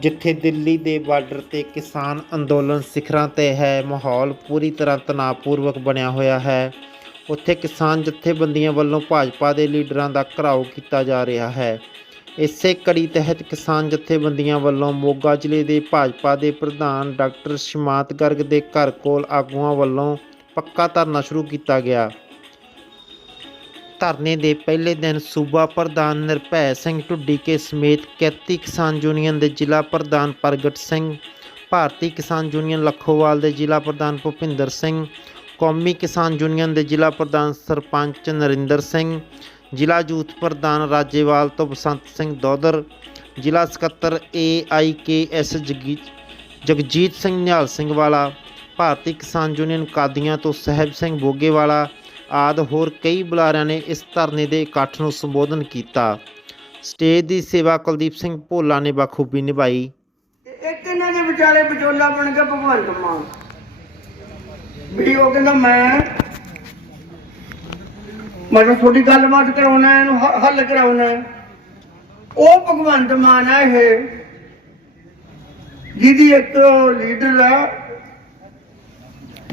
ਜਿੱਥੇ ਦਿੱਲੀ ਦੇ ਬਾਰਡਰ ਤੇ ਕਿਸਾਨ ਅੰਦੋਲਨ ਸਿਖਰਾਂ ਤੇ ਹੈ, ਮਾਹੌਲ ਪੂਰੀ ਤਰ੍ਹਾਂ ਤਣਾਅਪੂਰਵਕ ਬਣਿਆ ਹੋਇਆ ਹੈ। ਉੱਥੇ ਕਿਸਾਨ ਜਥੇਬੰਦੀਆਂ ਵੱਲੋਂ ਭਾਜਪਾ ਦੇ ਲੀਡਰਾਂ ਦਾ ਘਰਾਓ ਕੀਤਾ ਜਾ ਰਿਹਾ ਹੈ। ਇਸੇ ਕੜੀ ਤਹਿਤ ਕਿਸਾਨ ਜਥੇਬੰਦੀਆਂ ਵੱਲੋਂ ਮੋਗਾ ਜ਼ਿਲ੍ਹੇ ਦੇ ਭਾਜਪਾ ਦੇ ਪ੍ਰਧਾਨ ਡਾਕਟਰ ਸ਼ਮਾਤ ਗਰਗ ਦੇ ਘਰ ਕੋਲ ਆਗੂਆਂ ਵੱਲੋਂ ਪੱਕਾ ਧਰਨਾ ਸ਼ੁਰੂ ਕੀਤਾ ਗਿਆ। ਧਰਨੇ ਦੇ ਪਹਿਲੇ ਦਿਨ ਸੂਬਾ ਪ੍ਰਧਾਨ ਨਿਰਭੈ ਸਿੰਘ ਢੁੱਡੀਕੇ ਸਮੇਤ ਕਿਰਤੀ ਕਿਸਾਨ ਯੂਨੀਅਨ ਦੇ ਜ਼ਿਲ੍ਹਾ ਪ੍ਰਧਾਨ ਪ੍ਰਗਟ ਸਿੰਘ, ਭਾਰਤੀ ਕਿਸਾਨ ਯੂਨੀਅਨ ਲੱਖੋਵਾਲ ਦੇ ਜ਼ਿਲ੍ਹਾ ਪ੍ਰਧਾਨ ਭੁਪਿੰਦਰ ਸਿੰਘ, ਕੌਮੀ ਕਿਸਾਨ ਯੂਨੀਅਨ ਦੇ ਜ਼ਿਲ੍ਹਾ ਪ੍ਰਧਾਨ ਸਰਪੰਚ ਨਰਿੰਦਰ ਸਿੰਘ, ਜ਼ਿਲ੍ਹਾ ਯੂਥ ਪ੍ਰਧਾਨ ਰਾਜੇਵਾਲ ਤੋਂ ਬਸੰਤ ਸਿੰਘ ਦੋਦਰ ਜ਼ਿਲ੍ਹਾ ਸਕੱਤਰ ਏਆਈਕੇਐਸ ਜਗਜੀਤ ਸਿੰਘ ਨਿਹਾਲ ਸਿੰਘ ਵਾਲਾ, ਭਾਰਤੀ ਕਿਸਾਨ ਯੂਨੀਅਨ ਕਾਦੀਆਂ ਤੋਂ ਸਹਿਬ ਸਿੰਘ ਬੋਗੇਵਾਲਾ ਆਦ ਹੋਰ ਕਈ ਬੁਲਾਰਿਆਂ ਨੇ ਇਸ ਧਰਨੇ ਦੇ ਇਕੱਠ ਨੂੰ ਸੰਬੋਧਨ ਕੀਤਾ। ਸਟੇਜ ਦੀ ਸੇਵਾ ਕੁਲਦੀਪ ਸਿੰਘ ਭੋਲਾ ਨੇ ਬਖੂਬੀ ਨਿਭਾਈ। ਇੱਕ ਇਹਨਾਂ ਦੇ ਵਿਚਾਲੇ ਵਿਚੋਲਾ ਬਣ ਕੇ ਭਗਵੰਤ ਮਾਨ। ਵੀ ਉਹ ਕਹਿੰਦਾ ਮੈਂ ਮੈਂ ਤਾਂ ਤੁਹਾਡੀ ਗੱਲਬਾਤ ਕਰਾਉਣਾ ਹੈ, ਇਹਨੂੰ ਹੱਲ ਕਰਾਉਣਾ ਹੈ। ਉਹ ਭਗਵੰਤ ਮਾਨ ਹੈ ਇਹ ਜਿਹਦੀ ਇੱਕ ਲੀਡਰ ਹੈ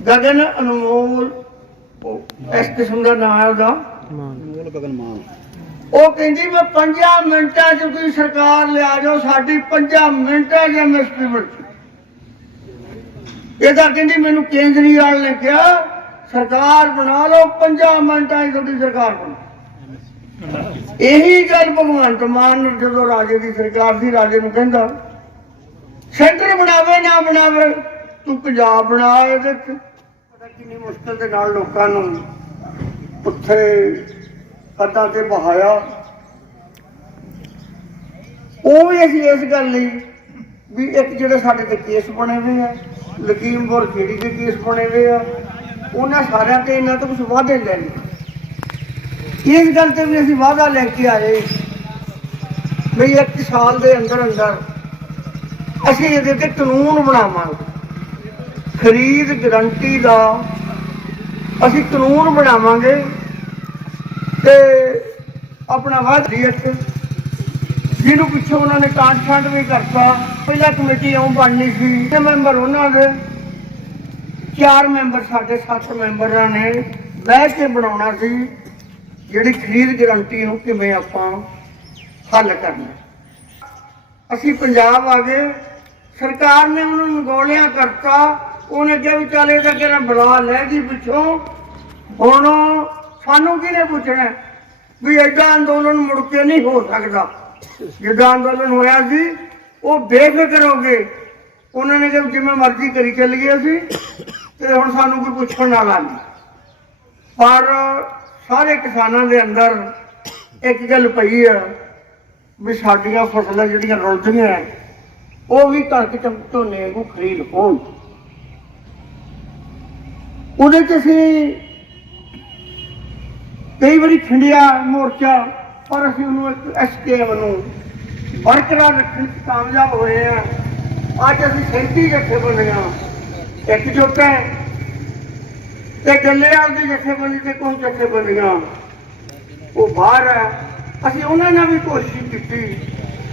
ਗਗਨ ਅਨਮੋਲ ਇਸ ਕਿਸਮ ਦਾ ਨਾਮ ਹੈ ਉਹਦਾ। ਉਹ ਕਹਿੰਦੀ ਮੈਂ 5 ਮਿੰਟਾਂ 'ਚ ਤੁਸੀਂ ਸਰਕਾਰ ਲਿਆ ਜਾਓ ਸਾਡੀ 5 ਮਿੰਟਾਂ 'ਚ ਐਮਐਸਪੀ ਬਣ ਇਹ ਤਾਂ ਕਹਿੰਦੀ ਮੈਨੂੰ ਕੇਂਦਰੀਵਾਲ ਨੇ ਕਿਹਾ ਸਰਕਾਰ ਬਣਾ ਲਓ 5 ਮਿੰਟਾਂ 'ਚ ਤੁਹਾਡੀ ਸਰਕਾਰ ਬਣ। ਇਹੀ ਗੱਲ ਭਗਵੰਤ ਮਾਨ ਨੂੰ ਜਦੋਂ ਰਾਜੇ ਦੀ ਸਰਕਾਰ ਸੀ ਰਾਜੇ ਨੂੰ ਕਹਿੰਦਾ ਸੈਂਟਰ ਬਣਾਵੇ ਨਾ ਬਣਾਵੇ ਤੂੰ ਪੰਜਾਬ ਬਣਾ ਇਹਦੇ 'ਚ। ਪਤਾ ਕਿੰਨੀ ਮੁਸ਼ਕਲ ਦੇ ਨਾਲ ਲੋਕਾਂ ਨੂੰ ਉੱਥੇ ਅੱਡਾ ਤੇ ਬਹਾਇਆ। ਉਹ ਵੀ ਅਸੀਂ ਇਸ ਗੱਲ ਲਈ ਵੀ ਇੱਕ ਜਿਹੜੇ ਸਾਡੇ ਤੇ ਕੇਸ ਬਣੇ ਹੋਏ ਆ ਲਕੀਮਪੁਰ ਖੇੜੀ ਦੇ ਕੇਸ ਬਣੇ ਹੋਏ ਆ, ਉਹਨਾਂ ਸਾਰਿਆਂ ਤੇ ਇਹਨਾਂ ਤੋਂ ਕੁਝ ਵਾਅਦੇ ਲੈ ਲਏ। ਇਸ ਗੱਲ ਤੇ ਵੀ ਅਸੀਂ ਵਾਅਦਾ ਲੈ ਕੇ ਆਏ ਵੀ ਇੱਕ ਸਾਲ ਦੇ ਅੰਦਰ ਅੰਦਰ ਅਸੀਂ ਇਹਦੇ ਤੇ ਕਾਨੂੰਨ ਬਣਾਵਾਂਗੇ। ਖਰੀਦ ਗਰੰਟੀ ਦਾ ਅਸੀਂ ਕਾਨੂੰਨ ਬਣਾਵਾਂਗੇ ਤੇ ਆਪਣਾ ਵਾਦ ਇੱਕ ਜਿਹਨੂੰ ਪਿੱਛੋਂ ਉਹਨਾਂ ਨੇ ਕਾਂਟ ਛਾਂਟ ਵੀ ਕਰਤਾ। ਪਹਿਲਾਂ ਕਮੇਟੀ ਉਹ ਬਣਨੀ ਸੀ ਤੇ ਮੈਂਬਰ ਉਹਨਾਂ ਦੇ। ਚਾਰ ਮੈਂਬਰ ਸਾਡੇ, ਸੱਤ ਮੈਂਬਰਾਂ ਨੇ ਬਹਿ ਕੇ ਬਣਾਉਣਾ ਸੀ, ਜਿਹੜੀ ਖਰੀਦ ਗਰੰਟੀ ਨੂੰ ਕਿਵੇਂ ਆਪਾਂ ਹੱਲ ਕਰਨਾ। ਅਸੀਂ ਪੰਜਾਬ ਆ ਗਏ। ਸਰਕਾਰ ਨੇ ਉਹਨਾਂ ਨੂੰ ਗੋਲਿਆਂ ਕਰਤਾ। ਉਹਨੇ ਕਿਹਾ ਵੀ ਚੱਲ ਇਹਦਾ ਕਿਹੜਾ ਬਲਾ ਲੈ ਗਈ ਪਿੱਛੋਂ। ਹੁਣ ਸਾਨੂੰ ਕਿਹਨੇ ਪੁੱਛਣਾ? ਵੀ ਐਡਾ ਅੰਦੋਲਨ ਮੁੜ ਕੇ ਨਹੀਂ ਹੋ ਸਕਦਾ। ਜਿੱਦਾਂ ਅੰਦੋਲਨ ਹੋਇਆ ਸੀ, ਉਹ ਬੇਫਿਕਰ ਹੋ ਗਏ। ਉਹਨਾਂ ਨੇ ਕਿਹਾ ਵੀ ਜਿਵੇਂ ਮਰਜ਼ੀ ਕਰੀ ਚੱਲ ਗਏ ਸੀ ਤੇ ਹੁਣ ਸਾਨੂੰ ਕੋਈ ਪੁੱਛਣ ਵਾਲਾ ਨਹੀਂ। ਪਰ ਸਾਰੇ ਕਿਸਾਨਾਂ ਦੇ ਅੰਦਰ ਇੱਕ ਗੱਲ ਪਈ ਆ, ਵੀ ਸਾਡੀਆਂ ਫਸਲਾਂ ਜਿਹੜੀਆਂ ਰੁਲਦੀਆਂ, ਉਹ ਵੀ ਕਣਕ ਚ ਝੋਨੇ ਵਾਂਗੂ ਖਰੀਦ ਹੋਣ। ਉਹਦੇ ਚ ਅਸੀਂ ਕਈ ਵਾਰੀ ਖੰਡਿਆ ਮੋਰਚਾ, ਪਰ ਅਸੀਂ ਉਹਨੂੰ ਐਸਕੇਐਮ ਨੂੰ ਬਰਕਰਾਰ ਰੱਖਣ ਚ ਕਾਮਯਾਬ ਹੋਏ ਆ ਅੱਜ ਅਸੀਂ 37 ਜਥੇਬੰਦੀਆਂ ਇੱਕ ਜੁੱਟ ਹੈ ਤੇ ਗੱਲੇਵਾਲ ਦੀ ਜਥੇਬੰਦੀ ਤੇ ਕੋਈ ਜਥੇਬੰਦੀਆਂ ਉਹ ਬਾਹਰ ਹੈ। ਅਸੀਂ ਉਹਨਾਂ ਨਾਲ ਵੀ ਕੋਸ਼ਿਸ਼ ਕੀਤੀ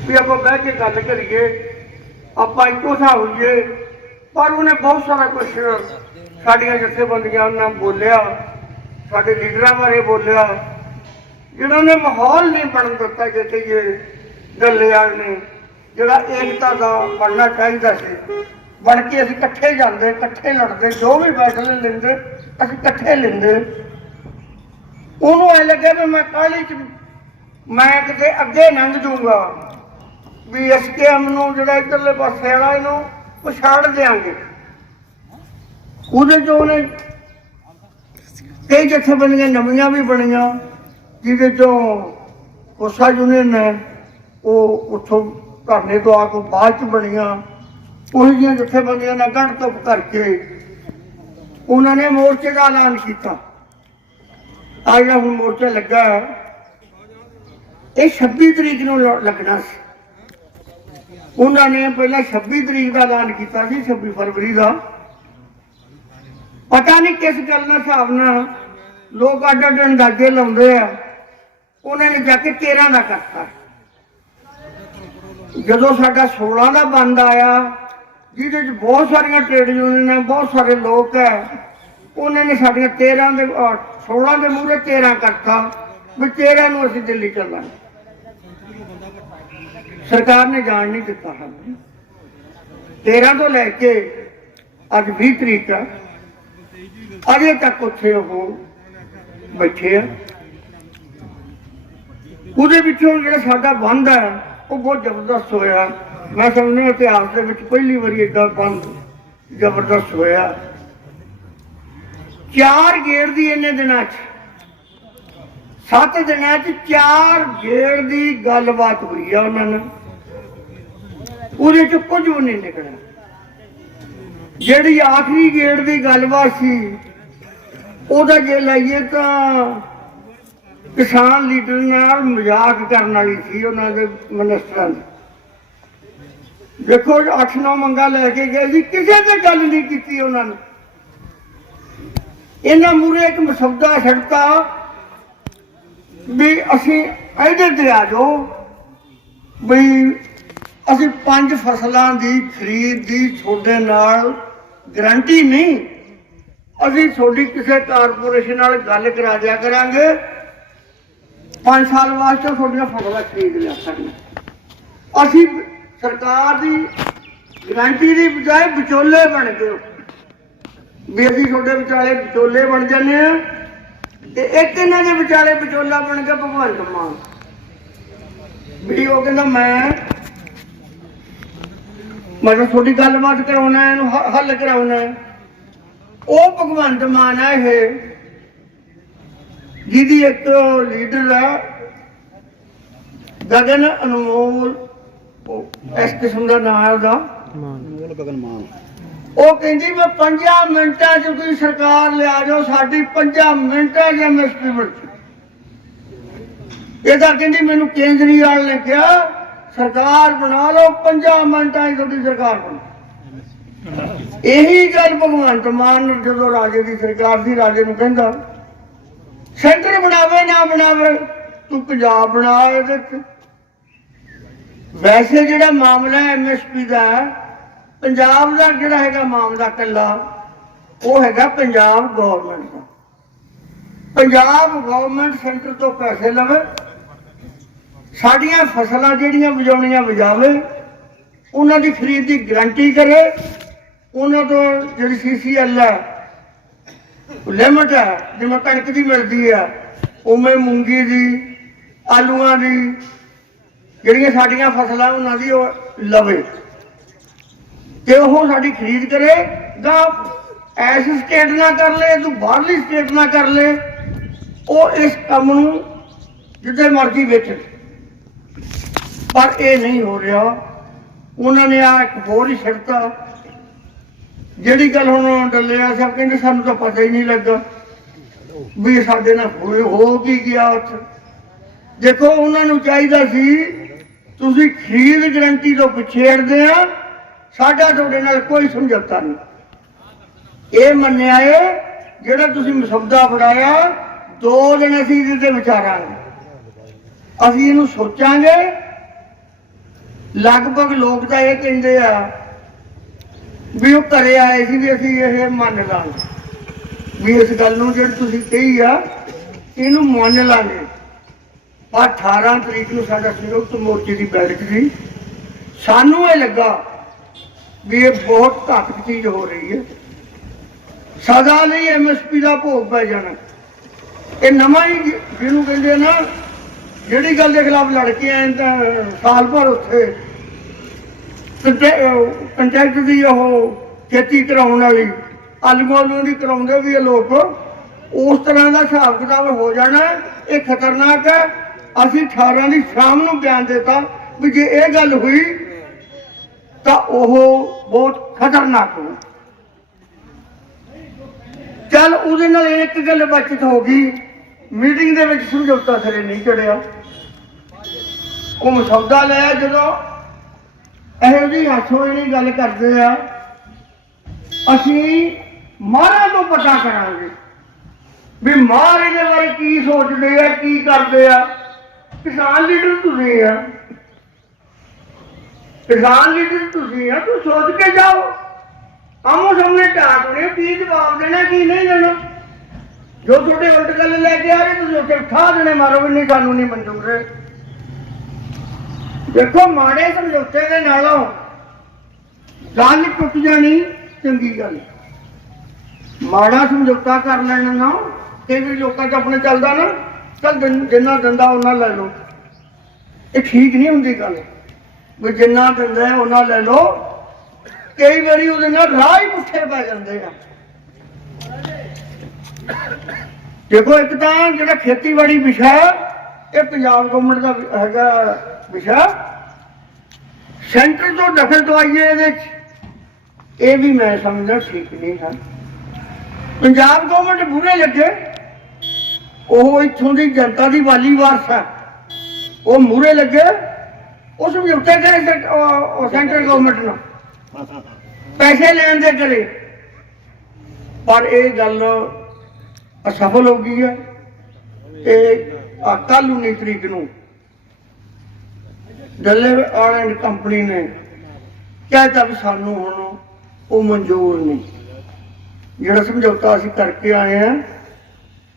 ਵੀ ਆਪਾਂ ਬਹਿ ਕੇ ਗੱਲ ਕਰੀਏ, ਆਪਾਂ ਇੱਕੋ ਥਾਂ ਹੋਈਏ। ਪਰ ਉਹਨੇ ਬਹੁਤ ਸਾਰਾ ਕੁਝ ਸਾਡੀਆਂ ਜਥੇਬੰਦੀਆਂ ਨਾਲ ਬੋਲਿਆ, ਸਾਡੇ ਲੀਡਰਾਂ ਬਾਰੇ ਬੋਲਿਆ। ਜਿਹੜਾ ਨੇ ਮਾਹੌਲ ਨਹੀਂ ਬਣ ਦਿੱਤਾ ਜੇ ਕਹੀਏ ਗੱਲੇਵਾਲ ਨੇ, ਜਿਹੜਾ ਏਕਤਾ ਦਾ ਬਣਨਾ ਚਾਹੀਦਾ ਸੀ। ਬਣ ਕੇ ਅਸੀਂ ਇਕੱਠੇ ਜਾਂਦੇ, ਇਕੱਠੇ ਲੜਦੇ, ਜੋ ਵੀ ਫੈਸਲੇ ਲੈਂਦੇ, ਅਸੀਂ ਇਕੱਠੇ ਲੈਂਦੇ। ਉਹਨੂੰ ਐ ਲੱਗਿਆ ਵੀ ਮੈਂ ਕਾਹਲੀ ਚ, ਮੈਂ ਕਿਤੇ ਅੱਗੇ ਲੰਘ ਜਾਊਂਗਾ। ਵੀ ਐਸਕੇਐਮ ਨੂੰ ਜਿਹੜਾ ਇੱਧਰਲੇ ਪਾਸੇ ਵਾਲਾ ਇਹਨੂੰ ਪਛਾੜ ਦੇਾਂਗੇ ਉਹਦੇ ਚੋਂ ਉਹਨੇ ਕਈ ਜਥੇਬੰਦੀਆਂ ਨਵੀਆਂ ਵੀ ਬਣੀਆਂ, ਜਿਹਦੇ ਚੋਂ ਕੋਸਾ ਯੂਨੀਅਨ ਨੇ, ਉਹ ਉੱਥੋਂ ਧਰਨੇ ਤੋਂ ਆ ਕੇ ਬਾਅਦ ਚ ਬਣੀਆਂ। ਉਹੀ ਜਿਹੀਆਂ ਜਥੇਬੰਦੀਆਂ ਨਾਲ ਗੰਢ ਧੁੱਪ ਕਰਕੇ। ਉਹਨਾਂ ਨੇ ਮੋਰਚੇ ਦਾ ਐਲਾਨ ਕੀਤਾ। ਅੱਜ ਜਿਹੜਾ ਹੁਣ ਮੋਰਚਾ ਲੱਗਾ, ਇਹ 26 ਤਰੀਕ ਨੂੰ ਲੱਗਣਾ ਸੀ। ਉਹਨਾਂ ਨੇ ਪਹਿਲਾਂ 26 ਤਰੀਕ ਦਾ ਐਲਾਨ ਕੀਤਾ ਸੀ 26 ਫਰਵਰੀ ਦਾ। ਪਤਾ ਨਹੀਂ ਕਿਸ ਗੱਲ ਨਾਲ ਹਿਸਾਬ ਨਾਲ ਲੋਕ ਅੱਡ ਅੱਡ ਅੰਦਾਜ਼ੇ ਲਾਉਂਦੇ ਆ। ਉਹਨਾਂ ਨੇ ਜਾ ਕੇ 13 ਦਾ ਕਰਤਾ। ਜਦੋਂ ਸਾਡਾ 16 ਦਾ ਬੰਦ ਆਇਆ, ਜਿਹਦੇ ਚ ਬਹੁਤ ਸਾਰੀਆਂ ਟ੍ਰੇਡ ਯੂਨੀਅਨ ਨੇ, ਬਹੁਤ ਸਾਰੇ ਲੋਕ ਹੈ ਉਹਨਾਂ ਨੇ ਸਾਡੀਆਂ 13 ਦੇ, ਅਹ 16 ਦੇ ਮੂਹਰੇ 13 ਕਰਤਾ, ਵੀ 13 ਨੂੰ ਅਸੀਂ ਦਿੱਲੀ ਚੱਲਾਂਗੇ। ਸਰਕਾਰ ਨੇ ਜਾਣ ਨਹੀਂ ਦਿੱਤਾ ਸਾਨੂੰ। 13 ਤੋਂ ਲੈ ਕੇ ਅੱਜ 20 ਤਰੀਕ ਹੈ ਅਜੇ ਤੱਕ ਉੱਥੇ ਉਹ ਬੈਠੇ ਆ। ਉਹਦੇ ਵਿੱਚੋਂ ਜਿਹੜਾ ਸਾਡਾ ਬੰਦ ਹੈ, ਉਹ ਬਹੁਤ ਜ਼ਬਰਦਸਤ ਹੋਇਆ। ਮੈਂ ਸਮਝਦਾ ਇਤਿਹਾਸ ਦੇ ਵਿੱਚ ਪਹਿਲੀ ਵਾਰੀ ਏਡਾ ਬੰਦ ਜ਼ਬਰਦਸਤ ਹੋਇਆ। ਚਾਰ ਗੇੜ ਦੀ ਇੰਨੇ ਦਿਨਾਂ 'ਚ, ਸੱਤ ਦਿਨਾਂ 'ਚ ਚਾਰ ਗੇੜ ਦੀ ਗੱਲਬਾਤ ਹੋਈ ਆ ਉਹਨਾਂ ਨਾਲ। ਉਹਦੇ 'ਚ ਕੁਝ ਵੀ ਨਹੀਂ ਨਿਕਲਿਆ। ਜਿਹੜੀ ਆਖਰੀ ਗੇੜ ਦੀ ਗੱਲਬਾਤ ਸੀ, ਉਹਦਾ ਜੇ ਲਈਏ ਤਾਂ ਕਿਸਾਨ ਲੀਡਰ ਨਾਲ ਮਜ਼ਾਕ ਕਰਨ ਵਾਲੀ ਸੀ ਉਹਨਾਂ ਦੇ ਮਿਨਿਸਟਰਾਂ ਦੀ। ਦੇਖੋ 8-9 ਮੰਗਾ ਲੈ ਕੇ ਗਏ ਸੀ, ਕਿਸੇ ਤੇ ਗੱਲ ਨਹੀਂ ਕੀਤੀ ਉਹਨਾਂ ਨੇ। ਇਹਨਾਂ ਮੂਰੇ ਇੱਕ ਮਸੌਦਾ ਛੱਡਤਾ ਵੀ ਅਸੀਂ ਇਹਦੇ ਤੇ ਆ ਜਾਓ, ਵੀ ਅਸੀਂ ਪੰਜ ਫਸਲਾਂ ਦੀ ਖਰੀਦ ਦੀ ਤੁਹਾਡੇ ਨਾਲ ਗਰੰਟੀ ਨਹੀਂ। ਅਸੀਂ ਤੁਹਾਡੀ ਕਿਸੇ ਕਾਰਪੋਰੇਸ਼ਨ ਨਾਲ ਗੱਲ ਕਰਾ ਦਿਆ ਕਰਾਂਗੇ। 5 ਸਾਲ ਵਾਸਤੇ ਤੁਹਾਡੀਆਂ ਫਸਲਾਂ ਖਰੀਦ ਲਿਆ ਸਕਦੀਆਂ ਅਸੀਂ ਸਰਕਾਰ ਦੀ ਗਰੰਟੀ ਦੀ ਬਜਾਏ ਵਿਚੋਲੇ ਬਣ ਗਏ। ਵੀ ਅਸੀਂ ਤੁਹਾਡੇ ਵਿਚਾਲੇ ਵਿਚੋਲੇ ਬਣ ਜਾਂਦੇ ਆ ਤੇ ਇੱਕ ਇਹਨਾਂ ਦੇ ਵਿਚਾਲੇ ਵਿਚੋਲਾ ਬਣ ਕੇ ਭਗਵੰਤ ਮਾਨ? ਵੀ ਉਹ ਕਹਿੰਦਾ ਮੈਂ ਮੈਂ ਤਾਂ ਤੁਹਾਡੀ ਗੱਲਬਾਤ ਕਰਾਉਣਾ ਹੈ, ਇਹਨੂੰ ਹੱਲ ਕਰਾਉਣਾ ਹੈ। ਉਹ ਭਗਵੰਤ ਮਾਨ ਹੈ ਇਹ ਜਿਹਦੀ ਇੱਕ ਲੀਡਰ ਹੈ ਗਗਨ ਅਨਮੋਲ। ਉਹ ਇਸ ਕਿਸਮ ਦਾ ਨਾਮ ਹੈ ਉਹਦਾ। ਮੂਲ ਗਗਨ ਮਾਨ। ਉਹ ਕਹਿੰਦੀ ਮੈਂ 5 ਮਿੰਟਾਂ 'ਚ ਕੋਈ ਸਰਕਾਰ ਲਿਆ ਜਾਓ ਸਾਡੀ 5 ਮਿੰਟਾਂ 'ਚ ਐਮਐਸਪੀ ਬਣ ਇਹ ਤਾਂ ਕਹਿੰਦੀ ਮੈਨੂੰ ਕੇਂਦਰੀਵਾਲ ਨੇ ਕਿਹਾ ਸਰਕਾਰ ਬਣਾ ਲਓ 5 ਮਿੰਟਾਂ 'ਚ ਤੁਹਾਡੀ ਸਰਕਾਰ ਬਣ। ਇਹੀ ਗੱਲ ਭਗਵੰਤ ਮਾਨ ਜਦੋਂ ਰਾਜੇ ਦੀ ਸਰਕਾਰ ਸੀ, ਰਾਜੇ ਨੂੰ ਕਹਿੰਦਾ ਸੈਂਟਰ ਬਣਾਵੇ ਨਾ ਬਣਾਵੇ, ਤੂੰ ਪੰਜਾਬ ਬਣਾ ਇਹਦੇ 'ਚ। ਵੈਸੇ ਜਿਹੜਾ ਮਾਮਲਾ ਐਮਐਸਪੀ ਦਾ, ਪੰਜਾਬ ਦਾ ਜਿਹੜਾ ਹੈਗਾ ਮਾਮਲਾ ਕੱਲਾ ਉਹ ਹੈਗਾ ਪੰਜਾਬ ਗਵਰਨਮੈਂਟ ਦਾ। ਪੰਜਾਬ ਗਵਰਨਮੈਂਟ ਸੈਂਟਰ ਤੋਂ ਪੈਸੇ ਲਵੇ ਸਾਡੀਆਂ ਫਸਲਾਂ ਜਿਹੜੀਆਂ ਵਜਾਉਣੀਆਂ ਵਜਾਵੇ ਉਹਨਾਂ ਦੀ ਖਰੀਦ ਦੀ ਗਾਰੰਟੀ ਕਰੇ। ਉਹਨਾਂ ਤੋਂ ਜਿਹੜੀ ਸੀਸੀਐਲ ਹੈ ਲਿਮਟ ਹੈ, ਜਿਵੇਂ ਕਣਕ ਦੀ ਮਿਲਦੀ ਹੈ, ਉਵੇਂ ਮੂੰਗੀ ਦੀ, ਆਲੂਆਂ ਦੀ, ਜਿਹੜੀਆਂ ਸਾਡੀਆਂ ਫਸਲਾਂ ਉਹਨਾਂ ਦੀ ਉਹ ਲਵੇ। ਤੇ ਉਹ ਸਾਡੀ ਖਰੀਦ ਕਰੇ, ਜਾਂ ਐਸ ਸਟੇਟ ਨਾ ਕਰ ਲੈ ਤੂੰ ਬਾਹਰਲੀ ਸਟੇਟ ਨਾ ਕਰ ਲੈ, ਉਹ ਇਸ ਕੰਮ ਨੂੰ ਜਿੱਦੇ ਮਰਜ਼ੀ ਵੇਚ ਪਰ ਇਹ ਨਹੀਂ ਹੋ ਰਿਹਾ। ਉਹਨਾਂ ਨੇ ਆ ਇੱਕ ਹੋਰ ਹੀ ਛੱਡਤਾ ਜਿਹੜੀ ਗੱਲ ਹੁਣ ਡੱਲਿਆ ਸਾਹਿਬ ਕਹਿੰਦੇ ਸਾਨੂੰ ਤਾਂ ਪਤਾ ਹੀ ਨਹੀਂ ਲੱਗਾ ਵੀ ਸਾਡੇ ਨਾਲ ਹੋਏ ਹੋ ਕੀ ਗਿਆ ਉੱਥੇ। ਦੇਖੋ, ਉਹਨਾਂ ਨੂੰ ਚਾਹੀਦਾ ਸੀ, ਤੁਸੀਂ ਖੀਰ ਗਰੰਟੀ ਤੋਂ ਪਿੱਛੇ ਹਟਦੇ ਆ, ਸਾਡਾ ਤੁਹਾਡੇ ਨਾਲ ਕੋਈ ਸਮਝੌਤਾ ਨਹੀਂ। ਇਹ ਮੰਨਿਆ ਏ, ਜਿਹੜਾ ਤੁਸੀਂ ਮਸੌਦਾ ਫੜਾਇਆ, ਦੋ ਦਿਨ ਅਸੀਂ ਇਹਦੇ ਤੇ ਵਿਚਾਰਾਂਗੇ। ਅਸੀਂ ਇਹਨੂੰ ਸੋਚਾਂਗੇ ਲਗਭਗ ਲੋਕ ਤਾਂ ਇਹ ਕਹਿੰਦੇ ਆ ਵੀ ਉਹ ਘਰੇ ਆਏ ਸੀ ਵੀ ਅਸੀਂ ਇਹ ਮੰਨ ਲਾਂਗੇ। ਵੀ ਇਸ ਗੱਲ ਨੂੰ ਜਿਹੜੀ ਤੁਸੀਂ ਕਹੀ ਆ, ਇਹਨੂੰ ਮੰਨ ਲਾਂਗੇ। ਪਰ 18 ਤਰੀਕ ਨੂੰ ਸਾਡਾ ਸੰਯੁਕਤ ਮੋਰਚੇ ਦੀ ਬੈਠਕ ਸੀ। ਸਾਨੂੰ ਇਹ ਲੱਗਾ ਵੀ ਇਹ ਬਹੁਤ ਘਾਤਕ ਚੀਜ਼ ਹੋ ਰਹੀ ਹੈ। ਸਦਾ ਲਈ ਐਮਐਸਪੀ ਦਾ ਭੋਗ ਪੈ ਜਾਣਾ। ਇਹ ਨਵਾਂ ਹੀ ਜਿਹਨੂੰ ਕਹਿੰਦੇ ਆ ਨਾ ਜਿਹੜੀ ਗੱਲ ਦੇ ਖਿਲਾਫ ਲੜ ਕੇ ਆਏ ਤਾਂ ਸਾਲ ਭਰ ਉੱਥੇ ਕੰਟੈਕਟ ਦੀ ਉਹ ਖੇਤੀ ਕਰਾਉਣ ਵਾਲੀ, ਆਲੂ ਦੀ ਕਰਾਉਂਦੇ ਵੀ ਇਹ ਲੋਕ। ਉਸ ਤਰ੍ਹਾਂ ਦਾ ਹਿਸਾਬ ਕਿਤਾਬ ਹੋ ਜਾਣਾ, ਇਹ ਖਤਰਨਾਕ ਹੈ। ਅਸੀਂ 18 ਦੀ ਸ਼ਾਮ ਨੂੰ ਬਿਆਨ ਦਿੱਤਾ ਵੀ ਜੇ ਇਹ ਗੱਲ ਹੋਈ, ਤਾਂ ਉਹ ਬਹੁਤ ਖਤਰਨਾਕ ਹੋ ਚੱਲ ਉਹਦੇ ਨਾਲ ਇੱਕ ਗੱਲ ਬਚਤ ਹੋ ਗਈ। ਮੀਟਿੰਗ ਦੇ ਵਿੱਚ ਸਮਝੌਤਾ ਸਿਰੇ ਨਹੀਂ ਚੜਿਆ। ਉਹ ਮਸੌਦਾ ਲਿਆ ਜਦੋਂ। ਇਹੋ ਜਿਹੀ ਹੱਥੋਂ ਨਹੀਂ ਗੱਲ ਕਰਦੇ ਆ, ਅਸੀਂ ਮਾਰਾਂ ਤੋਂ ਪਤਾ ਕਰਾਂਗੇ ਵੀ ਮਾਰ ਇਹਦੇ ਬਾਰੇ ਕੀ ਸੋਚਦੇ ਆ, ਕੀ ਕਰਦੇ ਆ। ਕਿਸਾਨ ਲੀਡਰ ਤੁਸੀਂ ਆ। ਕਿਸਾਨ ਲੀਡਰ ਤੁਸੀਂ ਆ, ਤੂੰ ਸੋਚ ਕੇ ਜਾਓ। ਆਮੋ ਸਾਹਮਣੇ ਟਾਕ ਟਾਕਣੇ ਕੀ ਜਵਾਬ ਦੇਣਾ, ਕੀ ਨਹੀਂ ਦੇਣਾ। ਜੋ ਤੁਹਾਡੇ ਉਲਟ ਗੱਲ ਲੈ ਕੇ ਆ ਰਹੇ, ਤੁਸੀਂ ਉੱਥੇ ਠਾ ਦੇਣੇ ਮਾਰੋ ਵੀ ਨਹੀਂ, ਸਾਨੂੰ ਨਹੀਂ ਮਨਜ਼ੂਰ ਦੇਖੋ, ਮਾੜੇ ਸਮਝੌਤੇ ਦੇ ਨਾਲੋਂ ਗੱਲ ਟੁੱਟ ਜਾਣੀ ਚੰਗੀ ਗੱਲ। ਮਾੜਾ ਸਮਝੌਤਾ ਕਰ ਲੈਣਾ ਨਾ ਕਈ ਵੀ ਲੋਕਾਂ 'ਚ ਆਪਣੇ ਚੱਲਦਾ ਨਾ, ਚੱਲ ਜਿੰਨਾ ਦਿੰਦਾ ਉਹਨਾਂ ਲੈ ਲਓ। ਇਹ ਠੀਕ ਨਹੀਂ ਹੁੰਦੀ ਗੱਲ। ਵੀ ਜਿੰਨਾ ਦਿੰਦਾ ਹੈ, ਉਹਨਾਂ ਲੈ ਲਓ। ਕਈ ਵਾਰੀ ਉਹਦੇ ਨਾਲ ਰਾਹ ਹੀ ਪੁੱਠੇ ਪੈ ਜਾਂਦੇ ਆ। ਦੇਖੋ ਇੱਕ ਤਾਂ ਜਿਹੜਾ ਖੇਤੀਬਾੜੀ ਵਿਸ਼ਾ ਇਹ ਪੰਜਾਬ ਗਵਰਨਮੈਂਟ ਦਾ ਹੈਗਾ ਵਿਸ਼ਾ। ਸੈਂਟਰ ਤੋਂ ਦਖਲ ਦਵਾਈਏ ਇਹਦੇ ਚ। ਇਹ ਵੀ ਮੈਂ ਸਮਝਦਾ ਠੀਕ ਨਹੀਂ ਹੈ ਪੰਜਾਬ ਗਵਰਨਮੈਂਟ ਬੁਰੇ ਲੱਗੇ। ਉਹ ਇੱਥੋਂ ਦੀ ਜਨਤਾ ਦੀ ਵਾਲੀ ਵਾਰਸ ਹੈ। ਉਹ ਮੂਰੇ ਲੱਗੇ। ਉਸ ਵੀ ਉੱਤੇ ਗਏ ਸੈਂਟਰ ਗਵਰਨਮੈਂਟ ਨੂੰ ਪੈਸੇ ਲੈਣ ਦੇ ਕਰੇ। ਪਰ ਇਹ ਗੱਲ ਅਸਫਲ ਹੋ ਗਈ ਹੈ। ਤੇ ਕੱਲ 19 ਤਰੀਕ ਨੂੰ ਡੱਲੇ ਆਲ ਆਇਲੈਂਡ ਕੰਪਨੀ ਨੇ ਕਹਿਤਾ ਵੀ ਸਾਨੂੰ ਹੁਣ ਉਹ ਮਨਜ਼ੂਰ ਨਹੀਂ। ਜਿਹੜਾ ਸਮਝੌਤਾ ਅਸੀਂ ਕਰਕੇ ਆਏ ਆ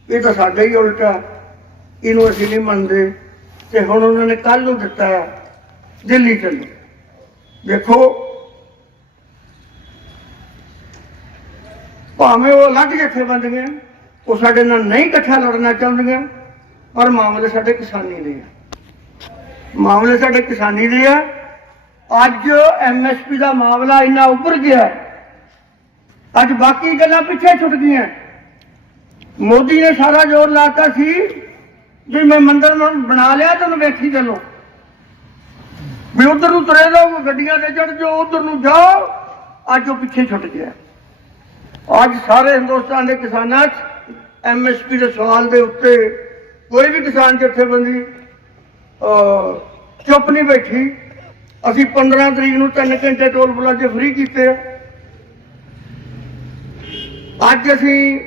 ਇਹ ਤਾਂ ਸਾਡਾ ਹੀ ਉਲਟਾ ਇਹਨੂੰ ਅਸੀਂ ਨਹੀਂ ਮੰਨਦੇ। ਤੇ ਹੁਣ ਉਹਨਾਂ ਨੇ ਕੱਲ ਨੂੰ ਦਿੱਤਾ ਹੈ ਦਿੱਲੀ ਚੱਲੋ ਦੇਖੋ, ਭਾਵੇਂ ਉਹ ਅਲੱਗ ਜਥੇਬੰਦੀਆਂ ਉਹ ਸਾਡੇ ਨਾਲ ਨਹੀਂ ਇਕੱਠਾ ਲੜਨਾ ਚਾਹੁੰਦੀਆਂ, ਪਰ ਮਾਮਲੇ ਸਾਡੇ ਕਿਸਾਨੀ ਦੇ ਆ। ਮਾਮਲੇ ਸਾਡੇ ਕਿਸਾਨੀ ਦੇ ਆ। ਅੱਜ ਐਮਐਸਪੀ ਦਾ ਮਾਮਲਾ ਇੰਨਾ ਉੱਪਰ ਗਿਆ ਅੱਜ ਬਾਕੀ ਗੱਲਾਂ ਪਿੱਛੇ ਛੁੱਟ ਗਈਆਂ। ਮੋਦੀ ਨੇ ਸਾਰਾ ਜ਼ੋਰ ਲਾਤਾ ਸੀ ਵੀ ਮੈਂ ਮੰਦਰ ਬਣਾ ਲਿਆ ਤੁਹਾਨੂੰ ਵੇਖੀ ਚੱਲੋ ਵੀ ਉਧਰ ਨੂੰ ਤੁਰੇ ਜਾਓ ਗੱਡੀਆਂ ਤੇ ਚੜ ਜਾਓ, ਉਧਰ ਨੂੰ ਜਾਓ। ਅੱਜ ਉਹ ਪਿੱਛੇ ਛੁੱਟ ਗਿਆ। ਅੱਜ ਸਾਰੇ ਹਿੰਦੁਸਤਾਨ ਦੇ ਕਿਸਾਨਾਂ 'ਚ ਐਮਐਸਪੀ ਦੇ ਸਵਾਲ ਦੇ ਉੱਤੇ ਕੋਈ ਵੀ ਕਿਸਾਨ ਜਥੇਬੰਦੀ ਚੁੱਪ ਨਹੀਂ ਬੈਠੀ। ਅਸੀਂ 15 ਤਰੀਕ ਨੂੰ 3 ਘੰਟੇ ਟੋਲ ਪਲਾਜ਼ੇ ਫ੍ਰੀ ਕੀਤੇ ਆ। ਅੱਜ ਅਸੀਂ,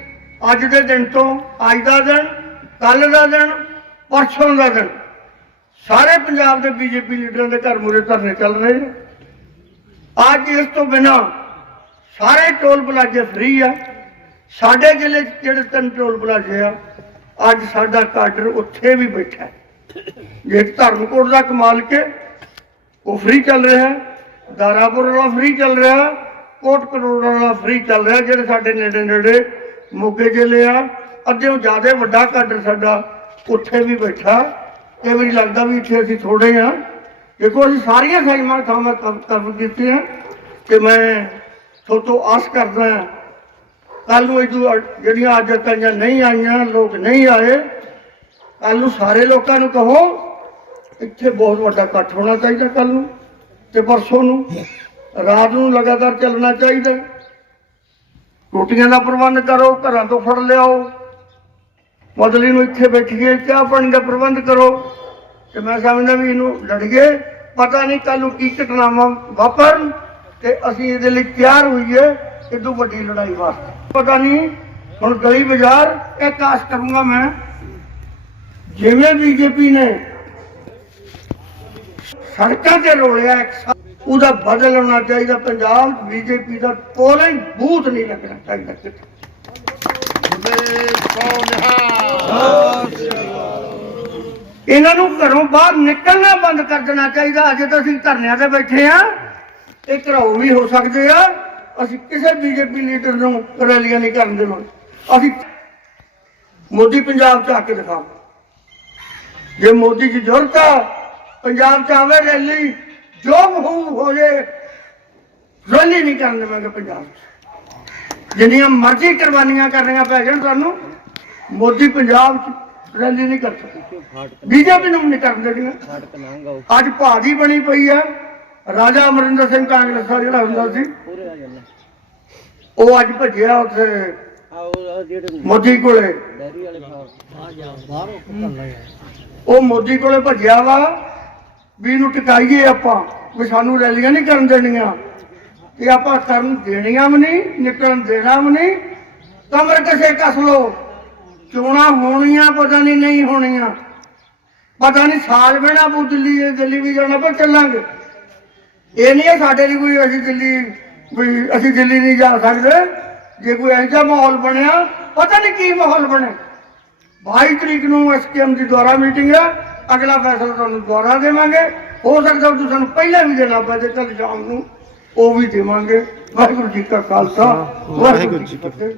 ਅੱਜ ਦੇ ਦਿਨ ਤੋਂ ਅੱਜ ਦਾ ਦਿਨ ਕੱਲ ਦਾ ਦਿਨ, ਪਰਸੋਂ ਦਾ ਦਿਨ, ਸਾਰੇ ਪੰਜਾਬ ਦੇ ਬੀਜੇਪੀ ਲੀਡਰਾਂ ਦੇ ਘਰ ਮੂਰੇ ਧਰਨੇ ਚੱਲ ਰਹੇ ਨੇ। ਅੱਜ ਇਸ ਤੋਂ ਬਿਨਾ ਸਾਰੇ ਟੋਲ ਪਲਾਜ਼ੇ ਫ੍ਰੀ ਆ। ਸਾਡੇ ਜ਼ਿਲ੍ਹੇ 'ਚ ਜਿਹੜੇ ਤਿੰਨ ਟੋਲ ਪਲਾਜ਼ੇ ਆ, ਅੱਜ ਸਾਡਾ ਕਾਡਰ ਉੱਥੇ ਵੀ ਬੈਠਾ ਜੇ ਧਰਮਕੋਟ ਦਾ ਕਮਾਲ ਕੇ ਉਹ ਫ੍ਰੀ ਚੱਲ ਰਿਹਾ ਦਾਰਾਪੁਰ ਵਾਲਾ ਫ੍ਰੀ ਚੱਲ ਰਿਹਾ ਕੋਟ ਕਰੋੜ ਵਾਲਾ ਫ੍ਰੀ ਚੱਲ ਰਿਹਾ ਜਿਹੜੇ ਸਾਡੇ ਨੇੜੇ ਨੇੜੇ ਮੋਗੇ ਜ਼ਿਲ੍ਹੇ ਆ ਅੱਧਿਓਂ ਜ਼ਿਆਦਾ ਵੱਡਾ ਕਾਡਰ ਸਾਡਾ ਉੱਥੇ ਵੀ ਬੈਠਾ ਕਈ ਵਾਰੀ ਲੱਗਦਾ ਵੀ ਇੱਥੇ ਅਸੀਂ ਥੋੜੇ ਆ ਦੇਖੋ, ਅਸੀਂ ਸਾਰੀਆਂ ਸਾਈਮਾਂ ਥਾਵਾਂ ਕਰ ਕਰ ਦਿੱਤੀਆਂ ਕਿ ਮੈਂ ਤੁਹਾਤੋਂ ਆਸ ਕਰਦਾ ਹਾਂ ਕੱਲ ਨੂੰ ਇਹ ਜਿਹੜੀਆਂ ਅੱਜ ਤਾਈਆਂ ਨਹੀਂ ਆਈਆਂ, ਲੋਕ ਨਹੀਂ ਆਏ ਕੱਲ ਨੂੰ ਸਾਰੇ ਲੋਕਾਂ ਨੂੰ ਕਹੋ, ਇੱਥੇ ਬਹੁਤ ਵੱਡਾ ਇਕੱਠ ਹੋਣਾ ਚਾਹੀਦਾ ਕੱਲ ਨੂੰ ਤੇ ਪਰਸੋਂ ਨੂੰ। ਰਾਤ ਨੂੰ ਲਗਾਤਾਰ ਚੱਲਣਾ ਚਾਹੀਦਾ। ਰੋਟੀਆਂ ਦਾ ਪ੍ਰਬੰਧ ਕਰੋ, ਘਰਾਂ ਤੋਂ ਫੜ ਲਿਆਓ। ਬਦਲੀ ਨੂੰ ਇੱਥੇ ਬੈਠੀਏ, ਚਾਹ ਪਾਣੀ ਦਾ ਪ੍ਰਬੰਧ ਕਰੋ। ਤੇ ਮੈਂ ਸਮਝਦਾ ਵੀ ਇਹਨੂੰ ਲੜੀਏ। ਪਤਾ ਨਹੀਂ ਕੱਲ ਨੂੰ ਕੀ ਘਟਨਾਵਾਂ ਵਾਪਰਨ ਤੇ ਅਸੀਂ ਇਹਦੇ ਲਈ ਤਿਆਰ ਹੋਈਏ। ਇਦੋਂ ਵੱਡੀ ਲੜਾਈ ਵਾਸਤੇ। ਪਤਾ ਨਹੀਂ, ਹੁਣ ਗਲੀ ਬਾਜ਼ਾਰ ਇੱਕ ਆਸ ਕਰੂੰਗਾ ਮੈਂ। ਜਿਵੇਂ ਬੀਜੇਪੀ ਨੇ ਸੜਕਾਂ ਤੇ ਰੋਲਿਆ ਉਹਦਾ ਬਦਲ ਹੋਣਾ ਚਾਹੀਦਾ। ਪੰਜਾਬ ਬੀਜੇਪੀ ਦਾ ਪੋਲਿੰਗ ਬੂਥ ਨਹੀਂ ਲੱਗਣਾ ਚਾਹੀਦਾ ਕਿਤੇ। ਇਹਨਾਂ ਨੂੰ ਘਰੋਂ ਬਾਹਰ ਨਿਕਲਣਾ ਬੰਦ ਕਰ ਦੇਣਾ ਚਾਹੀਦਾ। ਅਜੇ ਤਾਂ ਅਸੀਂ ਧਰਨਿਆਂ ਤੇ ਬੈਠੇ ਆ ਇਹ ਘਰਾਓ ਵੀ ਹੋ ਸਕਦੇ ਆ। ਅਸੀਂ ਕਿਸੇ ਬੀਜੇਪੀ ਲੀਡਰ ਨੂੰ ਰੈਲੀਆਂ ਨਹੀਂ ਕਰਨ ਦੇਵਾਂਗੇ ਅਸੀਂ ਮੋਦੀ ਪੰਜਾਬ ਚ ਆ ਕੇ ਦਿਖਾਓ। ਜੇ ਮੋਦੀ ਦੀ ਜ਼ਰੂਰਤ ਆ ਪੰਜਾਬ ਚ ਆਵੇ ਰੈਲੀ ਜੋ ਹੋ ਹੋ ਜੇ ਰੈਲੀ ਨਹੀਂ ਕਰਨ ਦੇਵਾਂਗੇ ਪੰਜਾਬ ਚ। ਜਿੰਨੀਆਂ ਮਰਜ਼ੀ ਕੁਰਬਾਨੀਆਂ ਕਰਨੀਆਂ ਪੈ ਜਾਣ ਸਾਨੂੰ ਮੋਦੀ ਪੰਜਾਬ ਚ ਰੈਲੀ ਨਹੀਂ ਕਰ ਸਕਦਾ। ਬੀਜੇਪੀ ਨੂੰ ਨਹੀਂ ਕਰਨ ਦੇਣੀ ਅੱਜ ਭਾਜੀ ਬਣੀ ਪਈ ਆ। ਰਾਜਾ ਅਮਰਿੰਦਰ ਸਿੰਘ ਕਾਂਗਰਸ ਦਾ ਜਿਹੜਾ ਹੁੰਦਾ ਸੀ, ਉਹ ਅੱਜ ਭੱਜਿਆ ਉੱਥੇ ਮੋਦੀ ਕੋਲੇ। ਉਹ ਮੋਦੀ ਕੋਲੇ ਭੱਜਿਆ ਵਾ ਵੀ ਇਹਨੂੰ ਟਿਕਾਈਏ ਆਪਾਂ, ਵੀ ਸਾਨੂੰ ਰੈਲੀਆਂ ਨਹੀਂ ਕਰਨ ਦੇਣੀਆਂ। ਤੇ ਆਪਾਂ ਕਰਨ ਦੇਣੀਆਂ ਵੀ ਨਹੀਂ, ਨਿਕਲਣ ਦੇਣਾ ਵੀ ਨਹੀਂ। ਕਮਰ ਕਿਸੇ ਕਸ ਲੋ ਚੋਣਾਂ ਹੋਣੀਆਂ, ਪਤਾ ਨਹੀਂ ਨਹੀਂ ਹੋਣੀਆਂ। ਪਤਾ ਨਹੀਂ ਸਾਲ ਬਹਿਣਾ ਪਊ ਦਿੱਲੀ ਦਿੱਲੀ ਵੀ ਜਾਣਾ ਪਰ ਚੱਲਾਂਗੇ। ਇਹ ਨਹੀਂ ਹੈ ਸਾਡੇ ਲਈ ਕੋਈ ਅਸੀਂ ਦਿੱਲੀ, ਕੋਈ ਅਸੀਂ ਦਿੱਲੀ ਨਹੀਂ ਜਾ ਸਕਦੇ। ਜੇ ਕੋਈ ਇਹੋ ਜਿਹਾ ਮਾਹੌਲ ਬਣਿਆ, ਪਤਾ ਨਹੀਂ ਕੀ ਮਾਹੌਲ ਬਣੇ। 22 ਤਰੀਕ ਨੂੰ ਐਸਕੇਐਮ ਦੀ ਦੁਆਰਾ ਮੀਟਿੰਗ ਹੈ। ਅਗਲਾ ਫੈਸਲਾ ਤੁਹਾਨੂੰ ਦੁਆਰਾ ਦੇਵਾਂਗੇ। ਹੋ ਸਕਦਾ ਤੁਸੀਂ ਸਾਨੂੰ ਪਹਿਲਾਂ ਵੀ ਦੇਣਾ ਪਵੇ ਕੱਲ ਸ਼ਾਮ ਨੂੰ। ਉਹ ਵੀ ਦੇਵਾਂਗੇ। ਵਾਹਿਗੁਰੂ ਜੀ ਕਾ ਖਾਲਸਾ। ਵਾਹਿਗੁਰੂ ਜੀ ਕੀ ਫਤਿਹ।